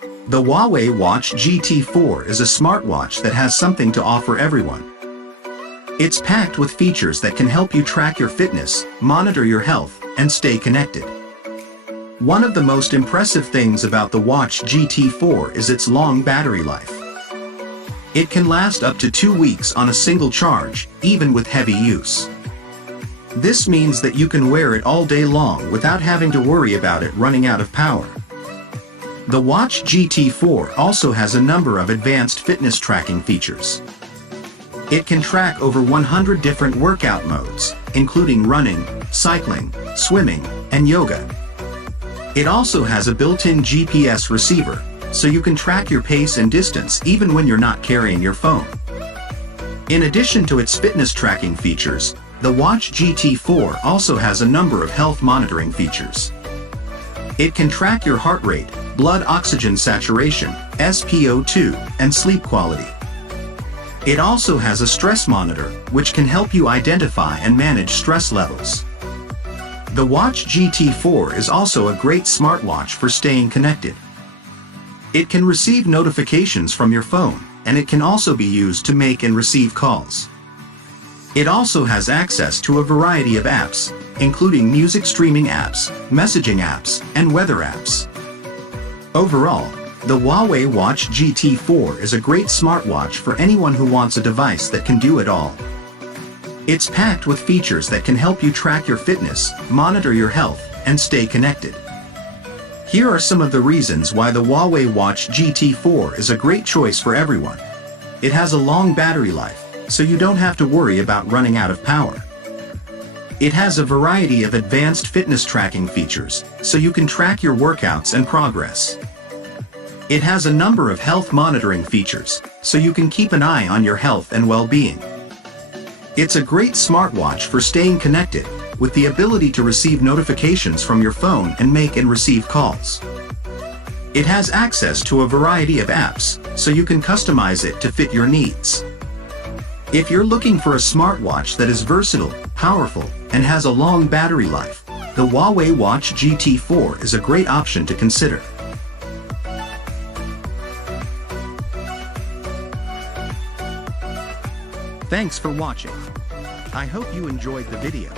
The Huawei Watch GT4 is a smartwatch that has something to offer everyone. It's packed with features that can help you track your fitness, monitor your health, and stay connected. One of the most impressive things about the Watch GT4 is its long battery life. It can last up to 2 weeks on a single charge, even with heavy use. This means that you can wear it all day long without having to worry about it running out of power. The Watch GT4 also has a number of advanced fitness tracking features. It can track over 100 different workout modes, including running, cycling, swimming, and yoga. It also has a built-in GPS receiver, so you can track your pace and distance even when you're not carrying your phone. In addition to its fitness tracking features, the Watch GT4 also has a number of health monitoring features. It can track your heart rate, blood oxygen saturation, SpO2, and sleep quality. It also has a stress monitor, which can help you identify and manage stress levels. The Watch GT4 is also a great smartwatch for staying connected. It can receive notifications from your phone, and it can also be used to make and receive calls. It also has access to a variety of apps, including music streaming apps, messaging apps, and weather apps. Overall, the Huawei Watch GT4 is a great smartwatch for anyone who wants a device that can do it all. It's packed with features that can help you track your fitness, monitor your health, and stay connected. Here are some of the reasons why the Huawei Watch GT4 is a great choice for everyone. It has a long battery life, so you don't have to worry about running out of power. It has a variety of advanced fitness tracking features, so you can track your workouts and progress. It has a number of health monitoring features, so you can keep an eye on your health and well-being. It's a great smartwatch for staying connected, with the ability to receive notifications from your phone and make and receive calls. It has access to a variety of apps, so you can customize it to fit your needs. If you're looking for a smartwatch that is versatile, powerful, and has a long battery life, the Huawei Watch GT4 is a great option to consider. Thanks for watching. I hope you enjoyed the video.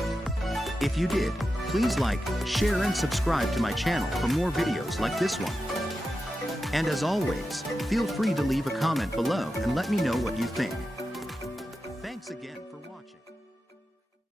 If you did, please like, share and subscribe to my channel for more videos like this one. And as always, feel free to leave a comment below and let me know what you think.